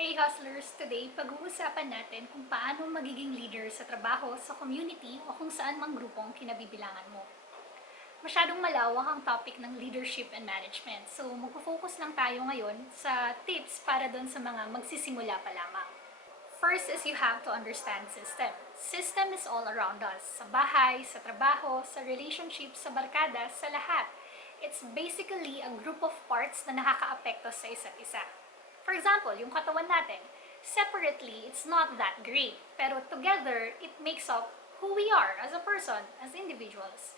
Hey Hustlers! Today, pag-uusapan natin kung paano magiging leader sa trabaho, sa community o kung saan mang grupong kinabibilangan mo. Masyadong malawak ang topic ng leadership and management. So, magpo-focus lang tayo ngayon sa tips para doon sa mga magsisimula pa lamang. First is you have to understand system. System is all around us. Sa bahay, sa trabaho, sa relationship, sa barkada, sa lahat. It's basically a group of parts na nakakaapekto sa isa't isa. For example, yung katawan natin. Separately, it's not that great. Pero together, it makes up who we are as a person, as individuals.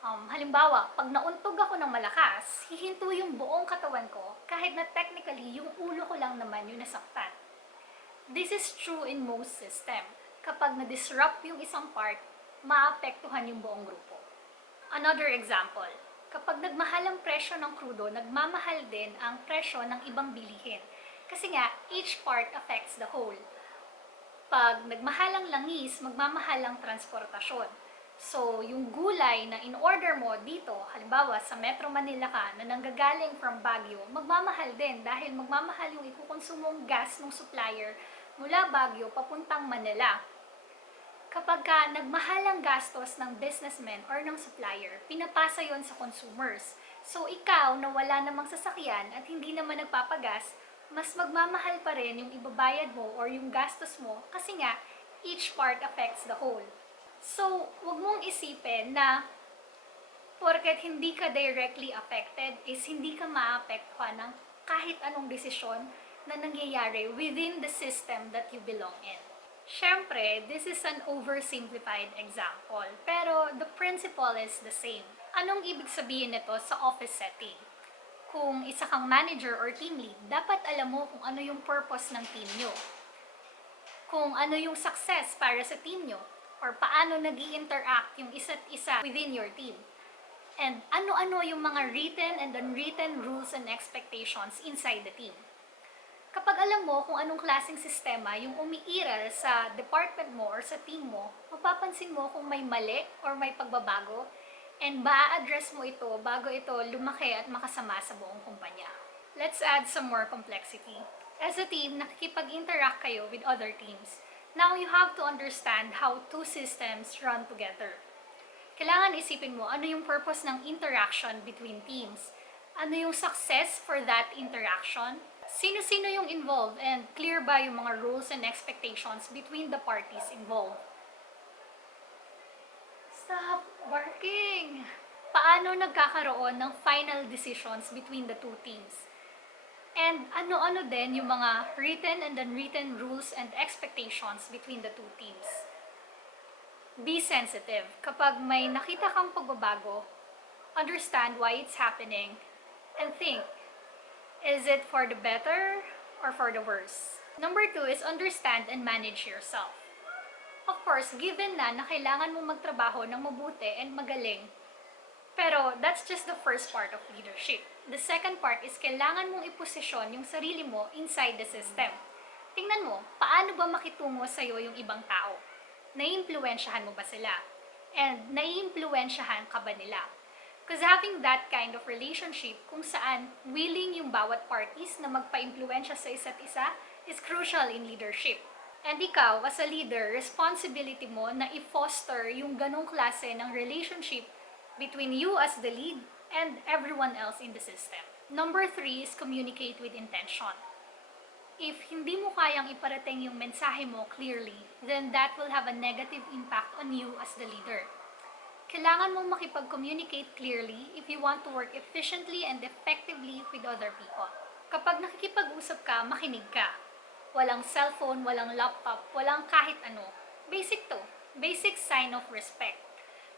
Halimbawa, pag nauntog ako ng malakas, hihinto yung buong katawan ko kahit na technically yung ulo ko lang naman yung nasaktan. This is true in most system. Kapag na-disrupt yung isang part, maapektuhan yung buong grupo. Another example, kapag nagmahal ang presyo ng krudo, nagmamahal din ang presyo ng ibang bilihin. Kasi nga, each part affects the whole. Pag nagmahal ang langis, magmamahal ang transportasyon. So, yung gulay na in-order mo dito, halimbawa sa Metro Manila ka na nanggagaling from Baguio, magmamahal din dahil magmamahal yung ikukonsumong gas ng supplier mula Baguio papuntang Manila. Kapag nagmahal ang gastos ng businessman or ng supplier, pinapasa yon sa consumers. So, ikaw na wala namang sasakyan at hindi naman nagpapagas, mas magmamahal pa rin yung ibabayad mo or yung gastos mo kasi nga, each part affects the whole. So, wag mong isipin na porket hindi ka directly affected is hindi ka maapektuhan ng kahit anong desisyon na nangyayari within the system that you belong in. Siyempre, this is an oversimplified example, pero the principle is the same. Anong ibig sabihin nito sa office setting? Kung isa kang manager or team lead, dapat alam mo kung ano yung purpose ng team nyo. Kung ano yung success para sa team nyo, or paano nag-i-interact yung isa't isa within your team. And ano-ano yung mga written and unwritten rules and expectations inside the team. Kapag alam mo kung anong klaseng sistema yung umiiral sa department mo or sa team mo, mapapansin mo kung may mali or may pagbabago and ma-address mo ito bago ito lumaki at makasama sa buong kumpanya. Let's add some more complexity. As a team, nakikipag-interact kayo with other teams. Now, you have to understand how two systems run together. Kailangan isipin mo ano yung purpose ng interaction between teams. Ano yung success for that interaction? Sino-sino yung involved and clear ba yung mga rules and expectations between the parties involved? Stop barking! Paano nagkakaroon ng final decisions between the two teams? And ano-ano din yung mga written and unwritten rules and expectations between the two teams. Be sensitive. Kapag may nakita kang pagbabago, understand why it's happening, and think, is it for the better or for the worse? Number 2 is understand and manage yourself. Of course, given na kailangan mo magtrabaho ng mabuti and magaling, pero that's just the first part of leadership. The second part is kailangan mong iposisyon yung sarili mo inside the system. Tingnan mo, paano ba makitungo sa'yo yung ibang tao? Naiimpluwensyahan mo ba sila? And naiimpluwensyahan ka ba nila? Because having that kind of relationship kung saan willing yung bawat parties na magpa-impluwensya sa isa't isa is crucial in leadership. And ikaw, as a leader, responsibility mo na i-foster yung ganong klase ng relationship between you as the lead and everyone else in the system. Number 3 is communicate with intention. If hindi mo kayang iparating yung mensahe mo clearly, then that will have a negative impact on you as the leader. Kailangan mong makipag-communicate clearly if you want to work efficiently and effectively with other people. Kapag nakikipag-usap ka, makinig ka. Walang cellphone, walang laptop, walang kahit ano. Basic to. Basic sign of respect.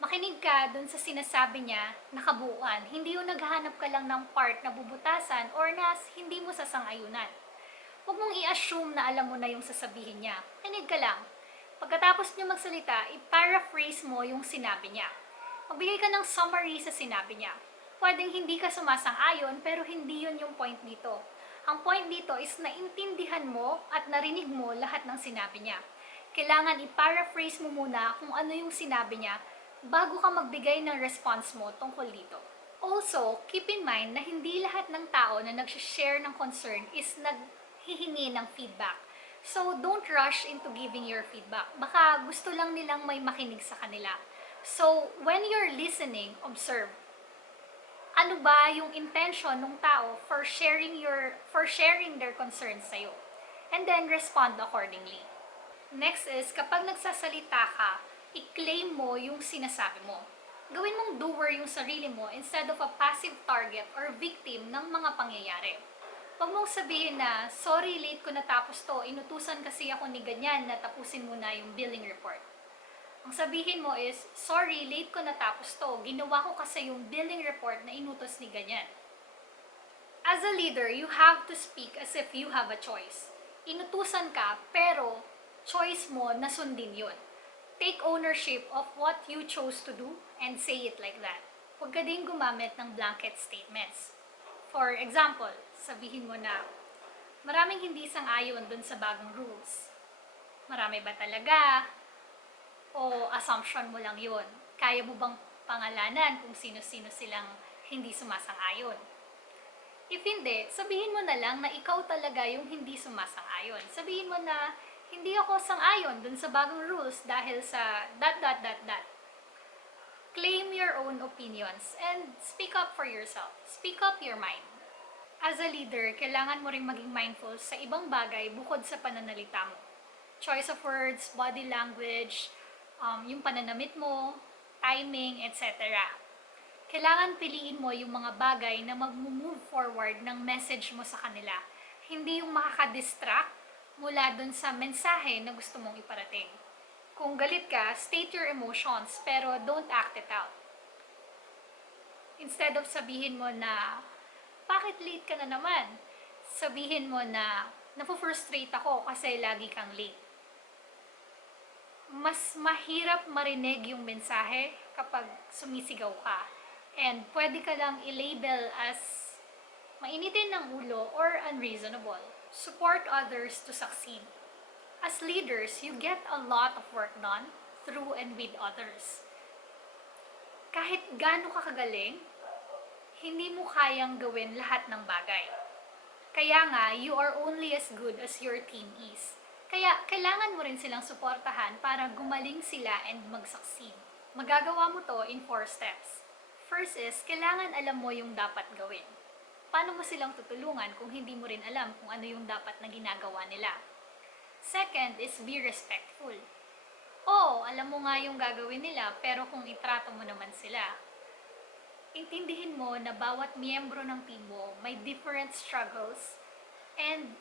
Makinig ka dun sa sinasabi niya na kabuuan. Hindi yung naghahanap ka lang ng part na bubutasan or na hindi mo sasang-ayunan. Huwag mong i-assume na alam mo na yung sasabihin niya. Makinig ka lang. Pagkatapos niya magsalita, i-paraphrase mo yung sinabi niya. Magbigay ka ng summary sa sinabi niya. Pwedeng hindi ka sumasang-ayon pero hindi yun yung point dito. Ang point dito is naintindihan mo at narinig mo lahat ng sinabi niya. Kailangan i-paraphrase mo muna kung ano yung sinabi niya bago ka magbigay ng response mo tungkol dito. Also, keep in mind na hindi lahat ng tao na nag-share ng concern is hihingi ng feedback. So, don't rush into giving your feedback. Baka gusto lang nilang may makinig sa kanila. So, when you're listening, observe. Ano ba yung intention ng tao for sharing their concerns sa'yo? And then, respond accordingly. Next is, kapag nagsasalita ka, i-claim mo yung sinasabi mo. Gawin mong doer yung sarili mo instead of a passive target or victim ng mga pangyayari. Huwag mong sabihin na, sorry, late ko natapos to, inutusan kasi ako ni ganyan na tapusin mo na yung billing report. Ang sabihin mo is, sorry, late ko natapos to, ginawa ko kasi yung billing report na inutos ni ganyan. As a leader, you have to speak as if you have a choice. Inutusan ka, pero choice mo na sundin yun. Take ownership of what you chose to do and say it like that. Huwag ka din gumamit ng blanket statements. For example, sabihin mo na, maraming hindi sang-ayon dun sa bagong rules. Marami ba talaga? O assumption mo lang yun? Kaya mo bang pangalanan kung sino-sino silang hindi sumasang-ayon? If hindi, sabihin mo na lang na ikaw talaga yung hindi sumasang-ayon. Sabihin mo na, hindi ako sang-ayon dun sa bagong rules dahil sa ... Claim your own opinions and speak up for yourself. Speak up your mind. As a leader, kailangan mo ring maging mindful sa ibang bagay bukod sa pananalita mo. Choice of words, body language, yung pananamit mo, timing, etc. Kailangan piliin mo yung mga bagay na mag-move forward ng message mo sa kanila. Hindi yung makaka-distract mula dun sa mensahe na gusto mong iparating. Kung galit ka, state your emotions, pero don't act it out. Instead of sabihin mo na, bakit late ka na naman? Sabihin mo na, nafu-frustrate ako kasi lagi kang late. Mas mahirap marinig yung mensahe kapag sumisigaw ka. And pwede ka lang i-label as mainitin ng ulo or unreasonable. Support others to succeed. As leaders, you get a lot of work done through and with others. Kahit gaano ka kagaling, hindi mo kayang gawin lahat ng bagay. Kaya nga, you are only as good as your team is. Kaya kailangan mo rin silang suportahan para gumaling sila and mag-succeed. Magagawa mo to in 4 steps. First is, kailangan alam mo yung dapat gawin. Paano mo silang tutulungan kung hindi mo rin alam kung ano yung dapat na ginagawa nila? Second is be respectful. Oo, alam mo nga yung gagawin nila, pero kung itrato mo naman sila, intindihin mo na bawat miyembro ng team mo may different struggles and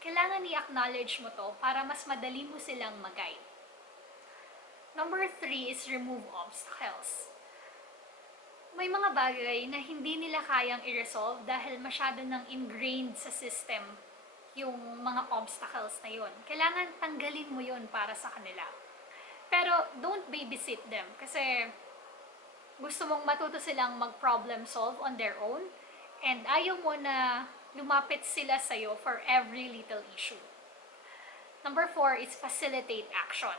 kailangan i-acknowledge mo to para mas madali mo silang mag-guide. Number 3 is remove obstacles. May mga bagay na hindi nila kayang i-resolve dahil masyado nang ingrained sa system yung mga obstacles na yun. Kailangan tanggalin mo yun para sa kanila. Pero don't babysit them kasi gusto mong matuto silang mag-problem solve on their own and ayaw mo na lumapit sila sa'yo for every little issue. Number 4 is facilitate action.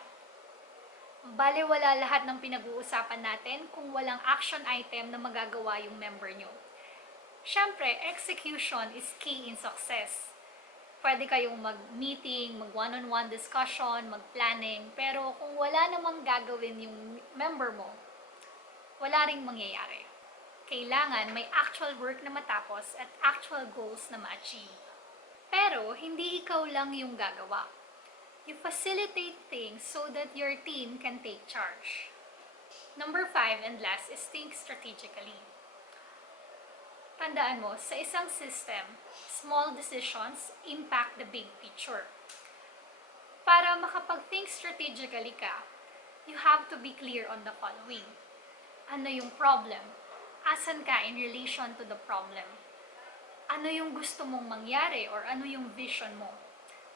Balewala lahat ng pinag-uusapan natin kung walang action item na magagawa yung member nyo. Siyempre, execution is key in success. Pwede kayong mag-meeting, mag-one-on-one discussion, mag-planning, pero kung wala namang gagawin yung member mo, wala ring mangyayari. Kailangan may actual work na matapos at actual goals na ma-achieve. Pero, hindi ikaw lang yung gagawa. You facilitate things so that your team can take charge. Number 5 and last is think strategically. Tandaan mo, sa isang system, small decisions impact the big picture. Para makapag-think strategically ka, you have to be clear on the following. Ano yung problem? Asan ka in relation to the problem? Ano yung gusto mong mangyari or ano yung vision mo?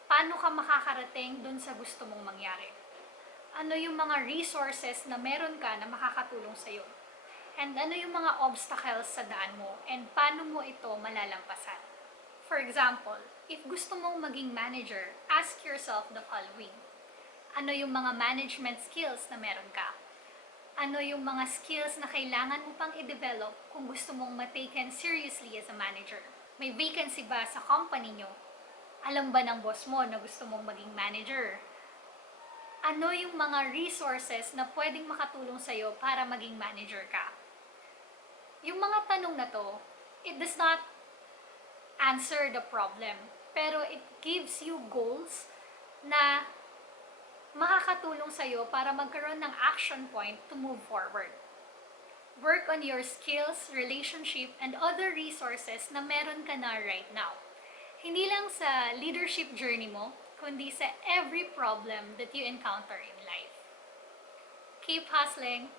Paano ka makakarating dun sa gusto mong mangyari? Ano yung mga resources na meron ka na makakatulong sa'yo? And ano yung mga obstacles sa daan mo and paano mo ito malalampasan? For example, if gusto mong maging manager, ask yourself the following. Ano yung mga management skills na meron ka? Ano yung mga skills na kailangan mo pang i-develop kung gusto mong ma-taken seriously as a manager? May vacancy ba sa company nyo? Alam ba ng boss mo na gusto mong maging manager? Ano yung mga resources na pwedeng makatulong sa'yo para maging manager ka? Yung mga tanong na to, it does not answer the problem, pero it gives you goals na makakatulong sa'yo para magkaroon ng action point to move forward. Work on your skills, relationship, and other resources na meron ka na right now. Hindi lang sa leadership journey mo, kundi sa every problem that you encounter in life. Keep hustling!